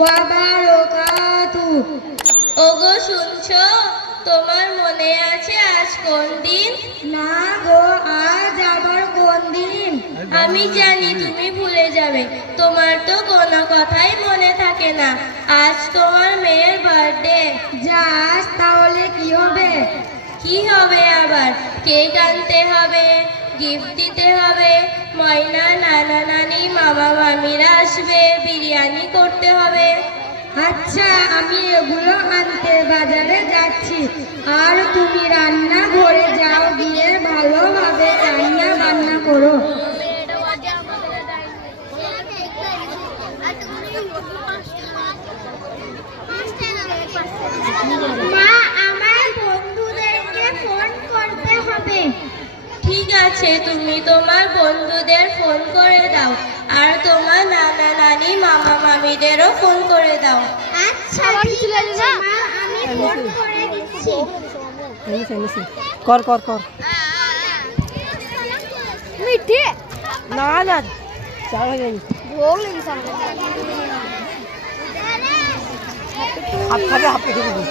ওয়া বারাকাতুহু। ওগো শুনছো, তোমার মনে আছে আজ কোন দিন? না গো, আজ আবার কোন দিন? আমি জানি তুমি ভুলে যাবে, তোমার তো কোনো কথাই মনে থাকে না। আজ তোমার মেয়ের বার্থডে। যাস, তাহলে কি হবে? কি হবে আবার? কেক আনতে হবে, গিফট দিতে হবে, ময়না নানা নানি মামা মামিরা আসবে, বিরিয়ানি করতে হবে। আচ্ছা, আমি এগুলো আনতে বাজারে যাচ্ছি, আর তুমি রান্না ঘরে যাও, গিয়ে ভালোভাবে রান্না বান্না করো। মা, আমার বন্ধুদেরকে ফোন করতে হবে। ঠিক আছে, তুমি তোমার বন্ধুদের ফোন করে দাও, আর তোমার নানা নানি মামা মামিদেরও ফোন করে দাও। আচ্ছা, ঠিক আছে মা, আমি ফোন করে দিচ্ছি। কর কর কর মিঠে না না চা হয়ে যাবে। ভোগ লেগেছে হাত খাবে, হাত খেতে দেবে।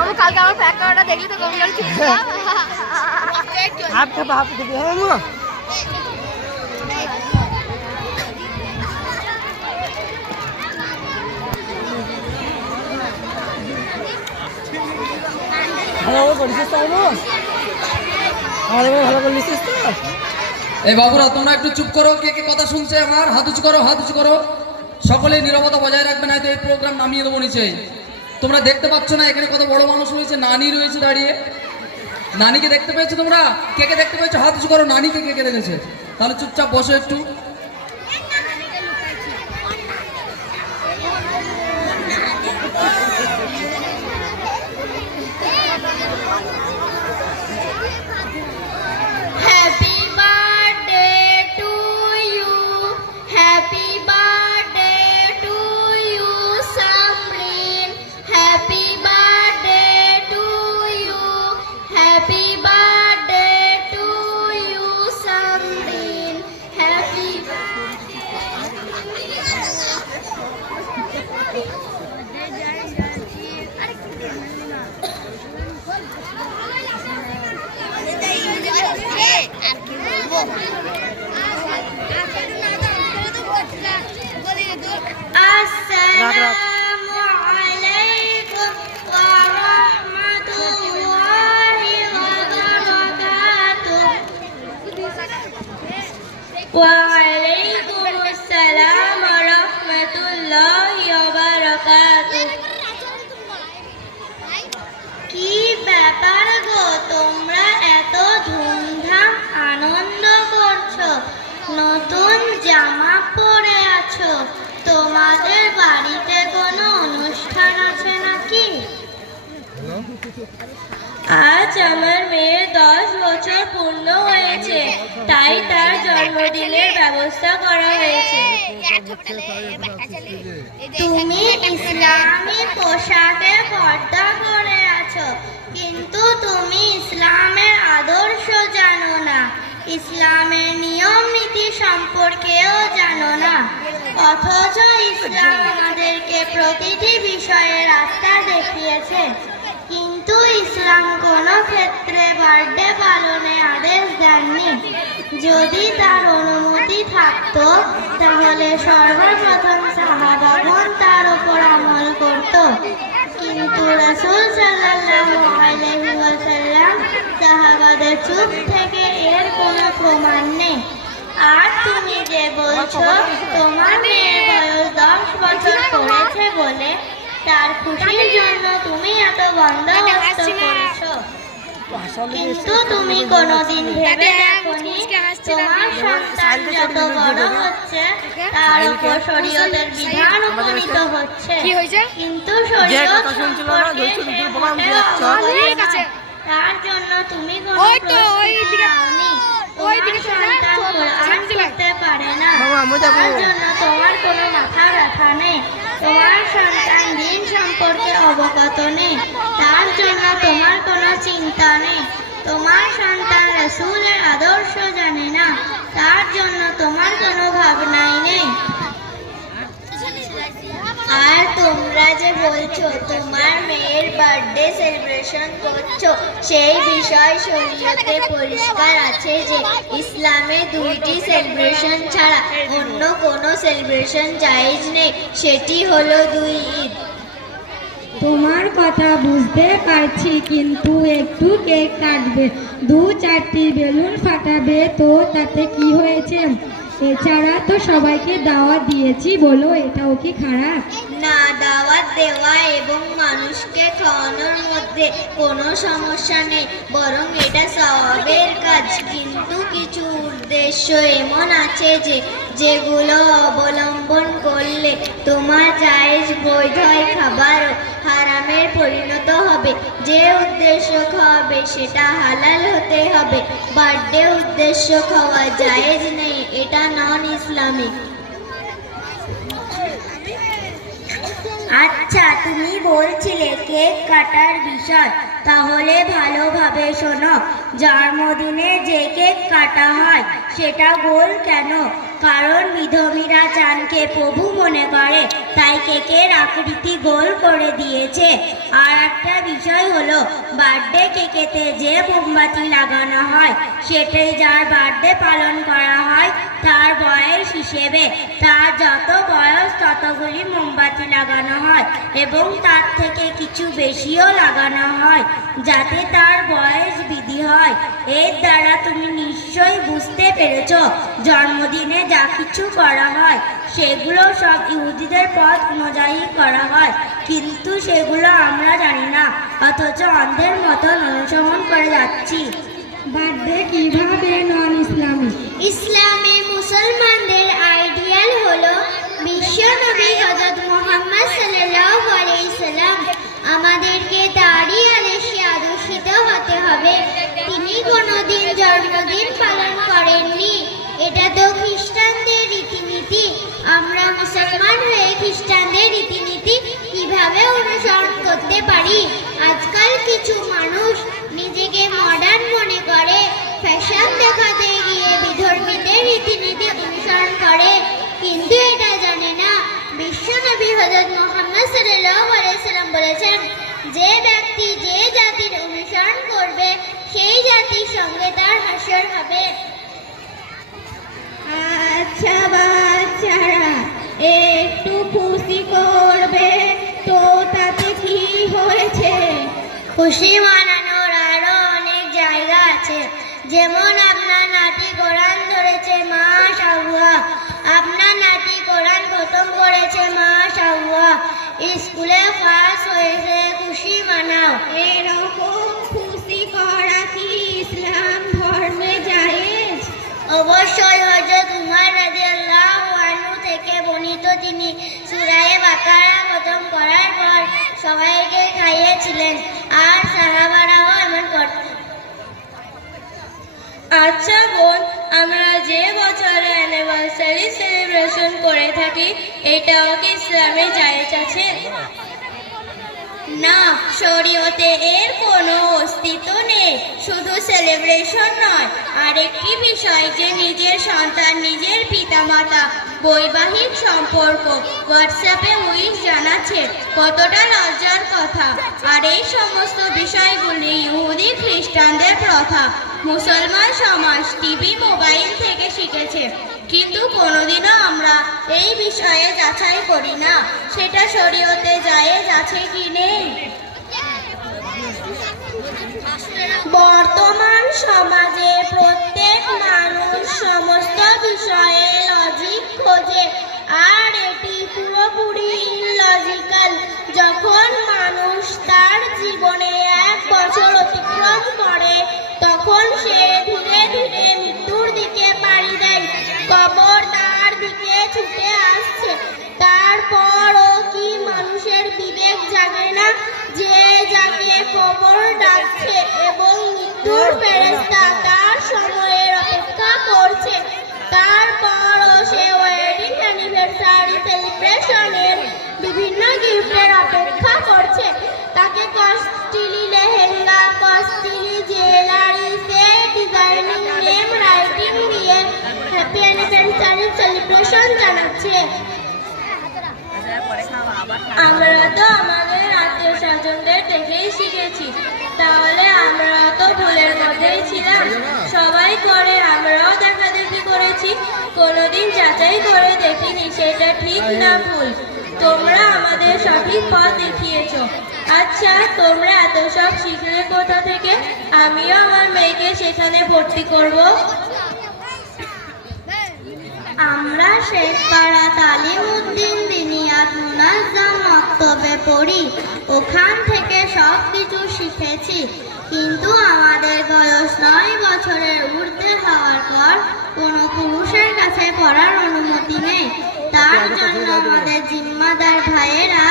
আমি কালকে আমার প্যাক করাটা দেখলি তো কমে গেল। হাত খাবে, হাত খেতে হবে না। ভালো করে করিস তো আমাদের ভালো করে লিখিস তো। এই বাবুরা, তোমরা একটু চুপ করো। কে কে কথা শুনছে আমার? হাত উঁচু করো, হাত উঁচু করো। সকলে নীরবতা বজায় রাখবে, না তো এই প্রোগ্রাম নামিয়ে দেবো নিচে। তোমরা দেখতে পাচ্ছ না এখানে কত বড় মানুষ রয়েছে? নানি রয়েছে দাঁড়িয়ে। নানিকে দেখতে পেয়েছো তোমরা? কে কে দেখতে পেয়েছো? হাত উঁচু করো। নানিকে কে কে দেখেছে? তাহলে চুপচাপ বসো একটু। Happy birthday to you, happy birthday to you Samrin, happy birthday to you, happy birthday to you Samrin, happy আসসালামু আলাইকুম ওয়া রাহমাতুল্লাহি ওয়া বারাকাতুহু। ওয়া আলাইকুম আসসালাম ওয়া রাহমাতুল্লাহি ওয়া বারাকাতুহু। কি ব্যাপার গো, তোমরা এত ধুমধাম আনন্দ করছো? নতুন জামা পরে আছো? তোমাদের বাড়িতে কোনো অনুষ্ঠান আছে নাকি? আজ আমার মেয়ের 10 বছর পূর্ণ হয়েছে, তাই তার জন্মদিনের ব্যবস্থা করা হয়েছে। তুমি ইসলামী পোশাকে পর্দা করে আছো, কিন্তু তুমি ইসলামের আদর্শ জানো না, ইসলামের নিয়ম নীতি সম্পর্কেও জানো না। অথচ ইসলাম আমাদেরকে প্রতিটি বিষয়ে রাস্তা দেখিয়েছে, কিন্তু ইসলাম কোনো ক্ষেত্রে বার্থডে পালনে আদেশ দেননি। যদি তার অনুমতি থাকতো, তাহলে সর্বপ্রথম সাহাবাগণ তার উপর আমল করত, কিন্তু রাসূল সাল্লাল্লাহু আলাইহি ওয়াসাল্লাম সাহাবাদের চুপ থেকে এর কোনো প্রমাণ নেই। আর তুমি যে বলছো তোমার মেয়ের বয়স 10 বছর পড়েছে বলে তার খুশির জন্য তুমি এত বন্দোবস্ত করেছো, কিন্তু তুমি কোনোদিন ভেবে দেখোনি তোমার সন্তান যত বড় হচ্ছে তার উপর শরীয়তের বিধান উপনীত হচ্ছে, কিন্তু শরীয়ত সম্পর্কে সে মোটেও অবগত নয়। তার জন্য তুমি কোনো প্রস্তুতি নাওনি। তোমার সন্তান কোরআন পড়তে পারে না, তার জন্য তোমার কোনো মাথা ব্যথা নেই। তোমার সন্তান দিন সম্পর্কে অবগত নেই, তার জন্য তোমার কোনো চিন্তা নেই। তোমার সন্তান রাসূল আদর্শ জানে না, তার জন্য তোমার কোনো ভাবনাই নেই। আর তোমরা যে বলছো তোমার মেয়ের বার্থডে সেলিব্রেশন করছো, সেই বিষয় শরীয়তে পরিষ্কার আছে যে ইসলামে দুইটি সেলিব্রেশন ছাড়া অন্য কোনো সেলিব্রেশন জায়েজ নেই, সেটি হলো দুই ঈদ। তোমার কথা বুঝতে পারছি, কিন্তু একটু কেক কাটবে, 2-4টি বেলুন ফাটাবে, তো তাতে কি হয়েছে? এছাড়া তো সবাইকে দাওয়াত দিয়েছি, বলো এটাও কি খারাপ? না, দাওয়াত দেওয়া এবং মানুষকে খাওয়ানোর মধ্যে কোনো সমস্যা নেই, বরং এটা সওয়াবের কাজ। কিন্তু কিছু উদ্দেশ্য এমন আছে যেগুলো অবলম্বন করলে তোমার জায়েজ বৈধ খাবারও হারামের পরিণত হবে। যে উদ্দেশ্য খাওয়াবে সেটা হালাল হতে হবে। বার্থডে উদ্দেশ্য খাওয়া জায়েজ নেই, এটা নন ইসলামিক। আচ্ছা, তুমি বলছিলে কেক কাটার বিষয়, তাহলে ভালোভাবে শোনো। জন্মদিনে যে কেক কাটা হয় সেটা গোল কেন? কারণ বিধর্মীরা চাঁদকে প্রভু মনে করে, তাই কেকের আকৃতি গোল করে দিয়েছে। আর একটা বিষয় হলো, বার্থডে কেকেতে যে মোমবাতি লাগানো হয় সেটাই যার বার্থডে পালন করা হয় তার বয়স হিসেবে। তার যত বয়স ততগুলি মোমবাতি লাগানো হয় এবং তার থেকে কিছু বেশিও লাগানো হয়, যাতে তার বয়স বৃদ্ধি হয়। এর দ্বারা তুমি নিশ্চয়ই বুঝতে পেরেছ, জন্মদিনে যা কিছু করা হয় সেগুলো সব ইহুদিদের পথ অনুযায়ী করা হয়, কিন্তু সেগুলো আমরা জানি না, অথচ অন্ধের মতন অনুসরণ করে যাচ্ছি। বার্থডে কিভাবে নন ইসলামিক? ইসলামে মুসলমানদের আইডিয়াল হলো বিশ্বনবী হযরত মুহাম্মদ সাল্লাল্লাহু আলাইহি সাল্লাম। আমাদেরকে দাড়ি আলেশে আদর্শিত হতে হবে। তিনি কোনোদিন জন্মদিন পালন করেননি, এটা তো খ্রিস্টানদের রীতিনীতি। আমরা মুসলমান হয়ে খ্রিস্টানদের রীতিনীতি কিভাবে অনুসরণ করতে পারি? আজকাল কিছু মানুষ নিজেকে মডার্ন মনে করে, ফ্যাশন দেখাতে গিয়ে বিধর্মীদের রীতিনীতি অনুসরণ করে, কিন্তু এটা জানে না বিশ্বনবী হযরত মুহাম্মদ সাল্লাল্লাহু আলাইহি সাল্লাম বলেছেন, যে ব্যক্তি যে জাতির অনুসরণ করবে সেই জাতির সঙ্গে তার হাসর হবে। আচ্ছা বাচ্চারা, একটু খুশি করবে তো, তাতে কি হয়েছে? খুশি মানানোর আরো অনেক জায়গা আছে, যেমন আপনার নাতি কোরআন ধরেছে, মাশাআল্লাহ। আপনার নাতি কোরআন খতম করেছে, মাশাআল্লাহ। স্কুলে পাস হয়েছে, খুশি মানাও। এরকম খুশি করা কি ইসলাম ধর্মে জায়েজ? অবশ্যই। হযরত উমর রাদিয়াল্লাহু আনহু থেকে বর্ণিত, তিনি সূরা বাকারা খতম করার পর সবাইকে খাইয়েছিলেন, আর সাহাবারাও এমন করতেন। আচ্ছা বোন, আমরা যে বছরে অ্যানিভার্সারি সেলিব্রেশন করে থাকি, এটাও কি ইসলামে জায়েজ আছে? না, শরীয়তে এর কোনো অস্তিত্ব নেই। শুধু সেলিব্রেশন নয়, আরেকটি বিষয় যে নিজের সন্তান, নিজের পিতামাতা, বৈবাহিক সম্পর্ক হোয়াটসঅ্যাপে উইশ জানাচ্ছে, কতটা লজ্জার কথা। আর এই সমস্ত বিষয়গুলি ইহুদি খ্রিস্টানদের প্রথা, মুসলমান সমাজ টিভি মোবাইল থেকে শিখেছে, কিন্তু কোনোদিনও আমরা এই বিষয়ে যাচাই করি না সেটা শরীয়তে জায়েজ আছে কি নেই। বর্তমান সমাজে প্রত্যেক মানুষ সমস্ত বিষয়ে লজিক খোঁজে, আর এটি পুরোপুরি ইললজিক্যাল। যখন মানুষ তার জীবনে 1 বছর অতিক্রম করে, তখন সে ধীরে ধীরে মৃত্যুর দিকে পাড়ি দেয়। কবর তার দিকে ছুটে আসছে, তারপরও কি মানুষের বিবেক জাগে না যে যাকে কবর ডাকছে এবং মৃত্যুর ফেরেশতা তার সময়ের অপেক্ষা করছে, তারপরও সে ওয়েডিং অ্যানিভার্সারি সেলিব্রেশনের বিভিন্ন গিফটের অপেক্ষা করছে। তাকে costly lehenga, costly jewellery, set, designing name celebration জানাচ্ছে। আমরা তো আমাদের আত্মীয় স্বজনদের দেখেই শিখেছি, তাহলে আমরা তো ভুলের মধ্যেই ছিলাম। সবাই করে, আমরাও দেখাদেখি করেছি, কোনোদিন যাচাই করে দেখিনি সেটা ঠিক না ভুল। তোমরা আমাদের সঠিক পথ দেখিয়েছো। আচ্ছা, তোমরা এত সব শিখলে কোথা থেকে? আমিও আমার মেয়েকে সেখানে ভর্তি করব। আমরা শেখপাড়া তালিমউদ্দিন দিনিয়াত মুনাজ্জাম মক্তবে পড়ি, ওখান থেকে সব কিছু শিখেছি। কিন্তু আমাদের বয়স 9 বছরের ঊর্ধ্বে হওয়ার পর কোনো পুরুষের কাছে পড়ার অনুমতি নেই। তার জন্য আমাদের জিম্মাদার ভাইয়েরা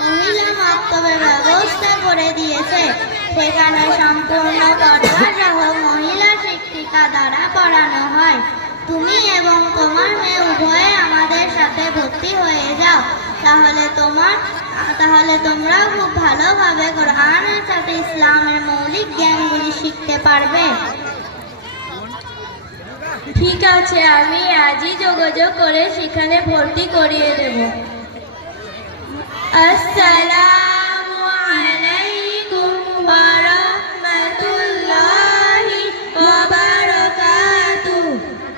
মহিলা মক্তবের ব্যবস্থা করে দিয়েছে। সেখানে সম্পূর্ণ পর্দাসহ মহিলা শিক্ষিকা দ্বারা পড়ানো হয়। তুমি এবং তোমার মেয়ে উভয়ে আমাদের সাথে ভর্তি হয়ে যাও, তাহলে তোমরা খুব ভালোভাবে কোরআনের সাথে ইসলামের মৌলিক জ্ঞানগুলি শিখতে পারবে। ঠিক আছে, আমি আজই যোগাযোগ করে সেখানে ভর্তি করিয়ে দেব। আসসালাম।